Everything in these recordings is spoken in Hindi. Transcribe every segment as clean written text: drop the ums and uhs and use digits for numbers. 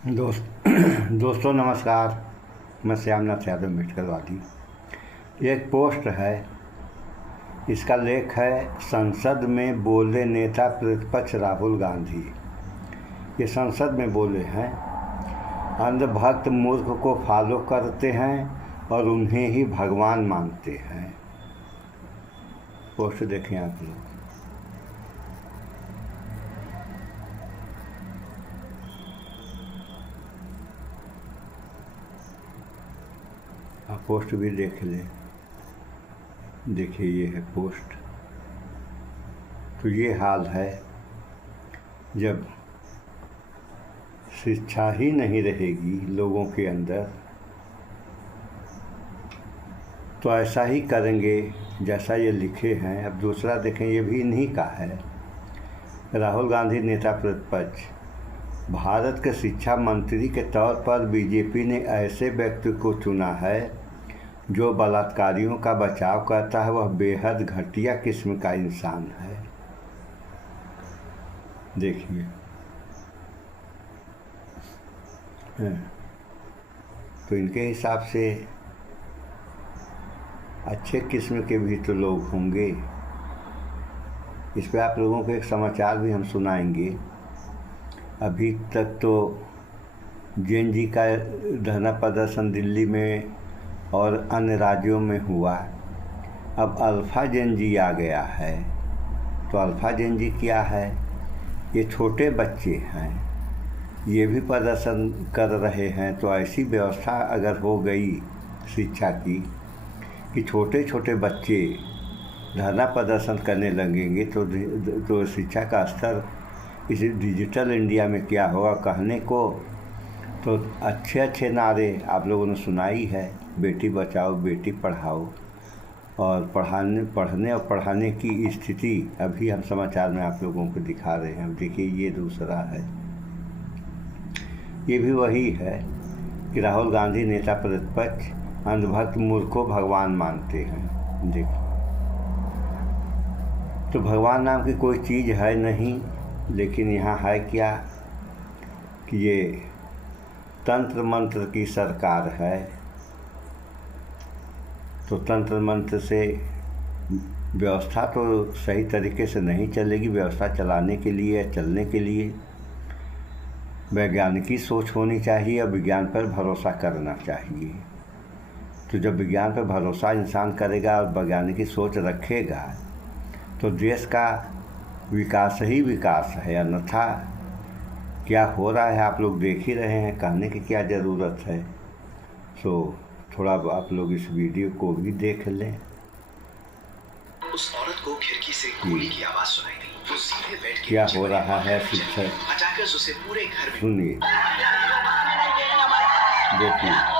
दोस्तों नमस्कार। मैं श्यामनाथ यादव अम्बेडकरवादी। ये एक पोस्ट है, इसका लेख है संसद में बोले नेता प्रतिपक्ष राहुल गांधी। ये संसद में बोले हैं, अंधभक्त मूर्ख को फॉलो करते हैं और उन्हें ही भगवान मानते हैं। पोस्ट देखें आप लोग। आप पोस्ट भी देख लें। देखिए ये है पोस्ट। तो ये हाल है जब शिक्षा ही नहीं रहेगी लोगों के अंदर, तो ऐसा ही करेंगे जैसा ये लिखे हैं। अब दूसरा देखें, ये भी इन्हीं का है। राहुल गांधी नेता प्रतिपक्ष, भारत के शिक्षा मंत्री के तौर पर बीजेपी ने ऐसे व्यक्ति को चुना है जो बलात्कारियों का बचाव करता है। वह बेहद घटिया किस्म का इंसान है। देखिए, तो इनके हिसाब से अच्छे किस्म के भी तो लोग होंगे। इस पे आप लोगों को एक समाचार भी हम सुनाएंगे। अभी तक तो जेन जी का धरना प्रदर्शन दिल्ली में और अन्य राज्यों में हुआ। अब अल्फा जेन जी आ गया है। तो अल्फा जेन जी क्या है? ये छोटे बच्चे हैं, ये भी प्रदर्शन कर रहे हैं। तो ऐसी व्यवस्था अगर हो गई शिक्षा की कि छोटे छोटे बच्चे धरना प्रदर्शन करने लगेंगे, तो शिक्षा का स्तर इस डिजिटल इंडिया में क्या होगा कहने को। तो अच्छे अच्छे नारे आप लोगों ने सुनाई है, बेटी बचाओ बेटी पढ़ाओ, और पढ़ने और पढ़ाने की स्थिति अभी हम समाचार में आप लोगों को दिखा रहे हैं। अब देखिए ये दूसरा है, ये भी वही है कि राहुल गांधी नेता प्रतिपक्ष, अंधभक्त मूर्ख को भगवान मानते हैं। देखिए, तो भगवान नाम की कोई चीज़ है नहीं, लेकिन यहाँ है क्या कि ये तंत्र मंत्र की सरकार है। तो तंत्र मंत्र से व्यवस्था तो सही तरीके से नहीं चलेगी। व्यवस्था चलाने के लिए, चलने के लिए वैज्ञानिकी सोच होनी चाहिए और विज्ञान पर भरोसा करना चाहिए। तो जब विज्ञान पर भरोसा इंसान करेगा और वैज्ञानिकी सोच रखेगा, तो देश का विकास ही विकास है। अन्यथा क्या हो रहा है आप लोग देख ही रहे हैं, कहने की क्या ज़रूरत है। तो थोड़ा आप लोग इस वीडियो को भी देख लें। उस औरत को खिड़की से गोली की आवाज सुनाई दी। वो सीधे बैठ के क्या हो रहा है शिक्षक, अचानक उसे पूरे घर में सुनिए, देखिए।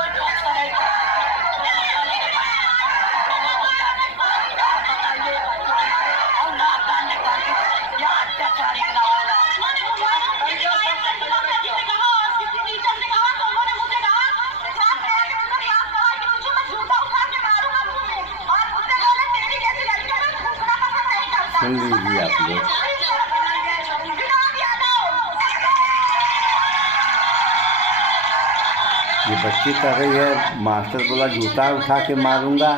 सुन लीजिए आप लोग। ये बच्ची कर रही है, मास्टर बोला जूता उठा के मारूंगा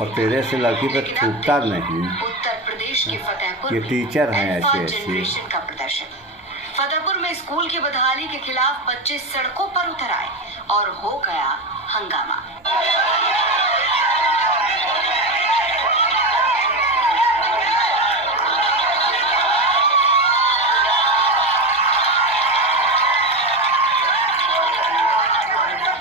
और तेरे से लड़की पर थूकता नहीं। उत्तर प्रदेश के फतेहपुर ये टीचर हैं ऐसे। फतेहपुर में स्कूल की बदहाली के खिलाफ बच्चे सड़कों पर उतर आए और हो गया हंगामा।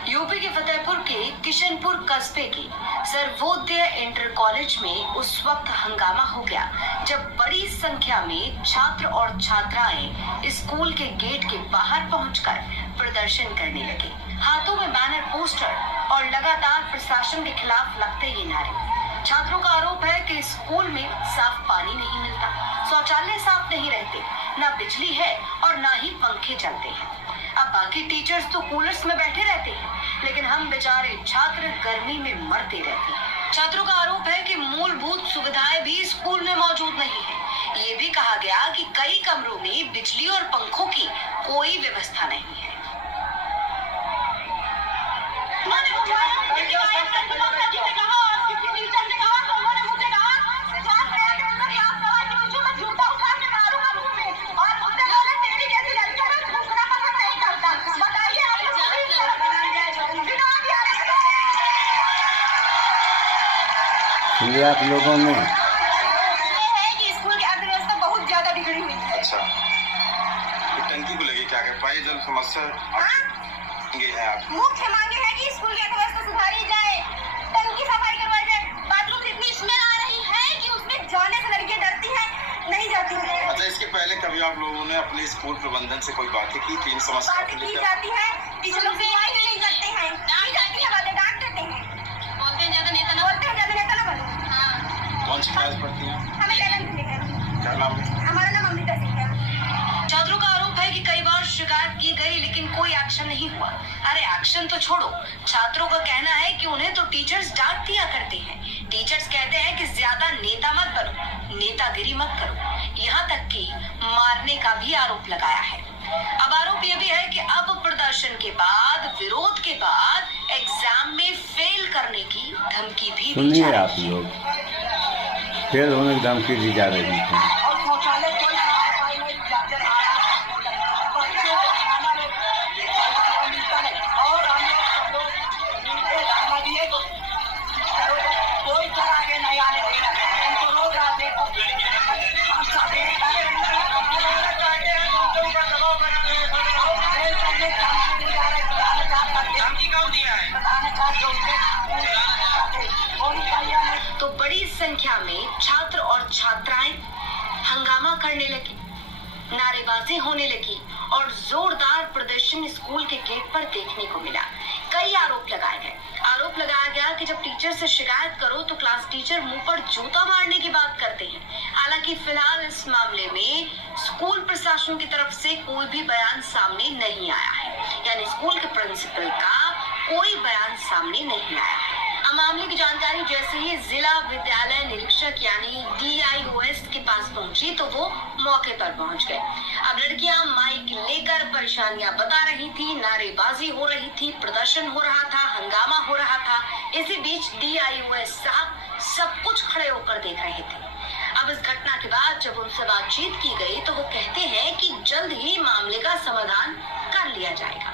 यूपी के फतेहपुर के किशनपुर कस्बे की सर्वोदय इंटर कॉलेज में उस वक्त हंगामा हो गया जब बड़ी संख्या में छात्र और छात्राएं स्कूल के गेट के बाहर पहुंचकर प्रदर्शन करने लगे। हाथों में बैनर, पोस्टर और लगातार प्रशासन के खिलाफ लगते ये नारे। छात्रों का आरोप है कि स्कूल में साफ पानी नहीं मिलता, शौचालय साफ नहीं रहते, न बिजली है और न ही पंखे चलते हैं। अब बाकी टीचर्स तो कूलर्स में बैठे रहते हैं, लेकिन हम बेचारे छात्र गर्मी में मरते रहते हैं। छात्रों का आरोप है कि मूलभूत सुविधाएं भी स्कूल में मौजूद नहीं है। ये भी कहा गया कि कई कमरों में बिजली और पंखों की कोई व्यवस्था नहीं है। सुनिए आप लोगों ने स्कूल की अर्थव्यवस्था बहुत ज्यादा बिगड़ी हुई है। अच्छा, तो टंकी को लेके क्या कर पाए जल समस्या है आप? मुख्य मांगे है कि स्कूल की अर्थव्यवस्था सुधारी जाए, टंकी सफाई करवाई जाए। बाथरूम से इतनी स्मेल आ रही है कि उसमें जाने से लड़कियां डरती हैं, नहीं जाती हैं। अच्छा, इसके पहले कभी आप लोगों ने अपने स्कूल प्रबंधन से कोई बातें की थी इन समस्याओं बातें को की लेकर? जाती है, टीचर लोग सुनवाई नहीं करते हैं, की जाती है बातें, डांट देते हैं, बोलते हैं ज्यादा नेता ना बनो। कौन सी क्लास पढ़ती हैं? हमें टैलेंट मिलेगा। क्या नाम है? हमारा नाम अमृता सिंह है। छात्रों का आरोप है कि कई बार शिकायत की गई लेकिन कोई एक्शन नहीं हुआ। अरे एक्शन तो छोड़ो, छात्रों का कहना है कि उन्हें तो टीचर्स डांट दिया करते हैं। टीचर्स कहते हैं कि ज्यादा नेता मत बनो, नेतागिरी मत करो, यहाँ तक कि मारने का भी आरोप लगाया है। अब आरोप यह भी है कि अब प्रदर्शन के बाद, विरोध के बाद एग्जाम में फेल करने की धमकी भी दी सुनिए जा आप रही है। लोग, फेल होने की धमकी दी जा रही है। तो बड़ी संख्या में छात्र और छात्राएं हंगामा करने लगी, नारेबाजी होने लगी और जोरदार प्रदर्शन स्कूल के गेट पर देखने को मिला। कई आरोप लगाए गए। आरोप लगाया गया कि जब टीचर से शिकायत करो तो क्लास टीचर मुंह पर जूता मारने की बात करते हैं। हालांकि फिलहाल इस मामले में स्कूल प्रशासन की तरफ से कोई भी बयान सामने नहीं आया है, यानी स्कूल के प्रिंसिपल का कोई बयान सामने नहीं आया है। मामले की जानकारी जैसे ही जिला विद्यालय निरीक्षक यानी DIOS के पास पहुंची तो वो मौके पर पहुंच गए। अब लड़कियां माइक लेकर परेशानियां बता रही थी, नारेबाजी हो रही थी, प्रदर्शन हो रहा था, हंगामा हो रहा था। इसी बीच DIOS साहब सब कुछ खड़े होकर देख रहे थे। अब इस घटना के बाद जब उनसे बातचीत की गई तो वो कहते हैं कि जल्द ही मामले का समाधान कर लिया जाएगा।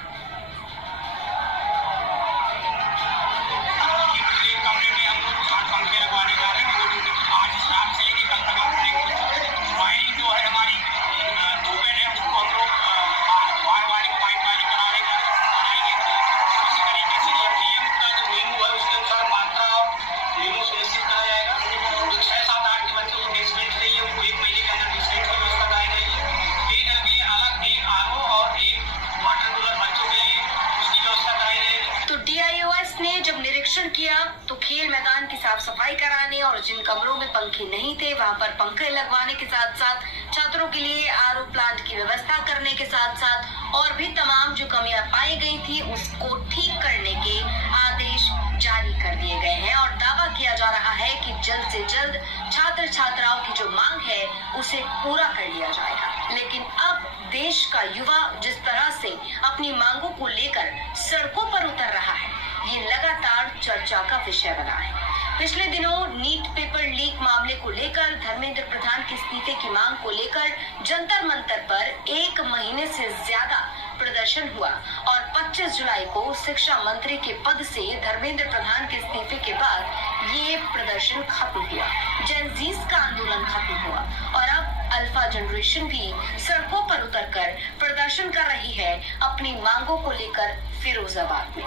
किया तो खेल मैदान की साफ सफाई कराने और जिन कमरों में पंखे नहीं थे वहां पर पंखे लगवाने के साथ साथ छात्रों के लिए RO प्लांट की व्यवस्था करने के साथ साथ और भी तमाम जो कमियां पाई गई थी उसको ठीक करने के आदेश जारी कर दिए गए हैं और दावा किया जा रहा है कि जल्द से जल्द छात्र छात्राओं की जो मांग है उसे पूरा कर लिया जाएगा। लेकिन अब देश का युवा जिस तरह से अपनी मांगों को लेकर सड़कों पर उतर रहा है, ये लगातार चर्चा का विषय बना है। पिछले दिनों नीट पेपर लीक मामले को लेकर धर्मेंद्र प्रधान के इस्तीफे की मांग को लेकर जंतर मंतर पर 1 महीने से ज्यादा प्रदर्शन हुआ और 25 जुलाई को शिक्षा मंत्री के पद से धर्मेंद्र प्रधान के इस्तीफे के बाद ये प्रदर्शन खत्म हुआ, जेनजीज का आंदोलन खत्म हुआ और अब अल्फा जनरेशन भी सड़कों पर उतरकर प्रदर्शन कर रही है अपनी मांगों को लेकर फिरोजाबाद में।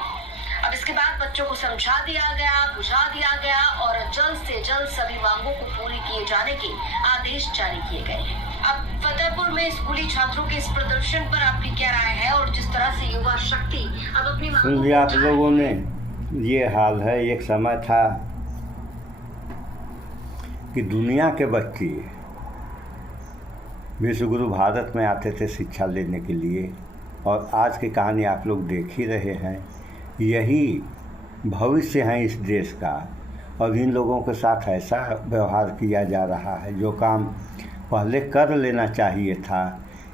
अब इसके बाद बच्चों को समझा दिया गया, बुझा दिया गया और जल्द से जल्द सभी मांगों को पूरी किए जाने के आदेश जारी किए गए हैं। अब फतेहपुर में स्कूली छात्रों के इस प्रदर्शन पर आपकी क्या राय है और जिस तरह से युवा शक्ति अब अपनी सुन लिया आप लोगों ने, ये हाल है। एक समय था कि दुनिया के बच्चे विश्वगुरु भारत में आते थे शिक्षा लेने के लिए और आज की कहानी आप लोग देख ही रहे हैं। यही भविष्य है इस देश का और इन लोगों के साथ ऐसा व्यवहार किया जा रहा है। जो काम पहले कर लेना चाहिए था।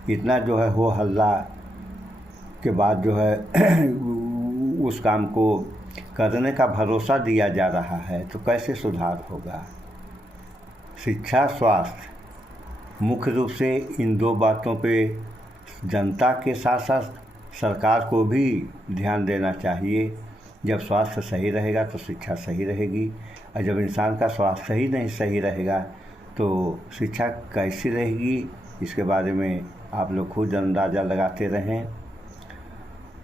इतना जो है हो हल्ला के बाद जो है उस काम को करने का भरोसा दिया जा रहा है, तो कैसे सुधार होगा। शिक्षा, स्वास्थ्य, मुख्य रूप से इन दो बातों पे जनता के साथ साथ सरकार को भी ध्यान देना चाहिए। जब स्वास्थ्य सही रहेगा तो शिक्षा सही रहेगी, और जब इंसान का स्वास्थ्य ही नहीं सही रहेगा तो शिक्षा कैसी रहेगी, इसके बारे में आप लोग खुद अंदाज़ा लगाते रहें।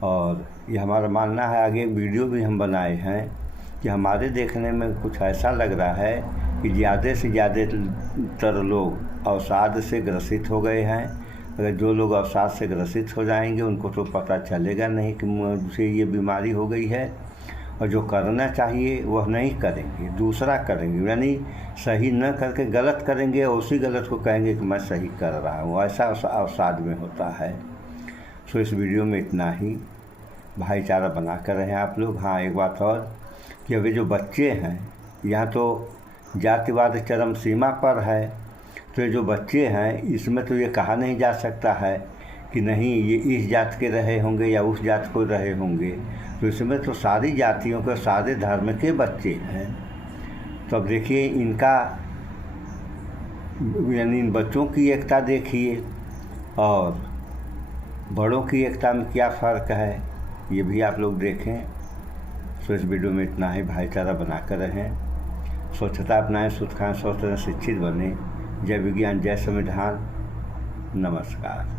और ये हमारा मानना है, आगे एक वीडियो भी हम बनाए हैं कि हमारे देखने में कुछ ऐसा लग रहा है कि ज़्यादा से ज़्यादातर लोग अवसाद से ग्रसित हो गए हैं। अगर जो लोग अवसाद से ग्रसित हो जाएंगे उनको तो पता चलेगा नहीं कि मुझे ये बीमारी हो गई है, और जो करना चाहिए वह नहीं करेंगे, दूसरा करेंगे, यानी सही न करके गलत करेंगे और उसी गलत को कहेंगे कि मैं सही कर रहा हूँ। ऐसा अवसाद में होता है। सो इस वीडियो में इतना ही। भाईचारा बना कर रहें आप लोग। हाँ, एक बात और कि अभी जो बच्चे हैं, यहाँ तो जातिवाद चरम सीमा पर है, तो ये जो बच्चे हैं इसमें तो ये कहा नहीं जा सकता है कि नहीं ये इस जात के रहे होंगे या उस जात को रहे होंगे। तो इसमें तो सारी जातियों के, सारे धर्म के बच्चे हैं। तो अब देखिए इनका, यानी इन बच्चों की एकता देखिए और बड़ों की एकता में क्या फ़र्क है, ये भी आप लोग देखें। सो इस वीडियो में इतना ही। भाईचारा बना कर रहें, स्वच्छता अपनाएं, शुद्ध खाएं, स्वस्थ रहें, शिक्षित बने। जय विज्ञान, जय संविधान। नमस्कार।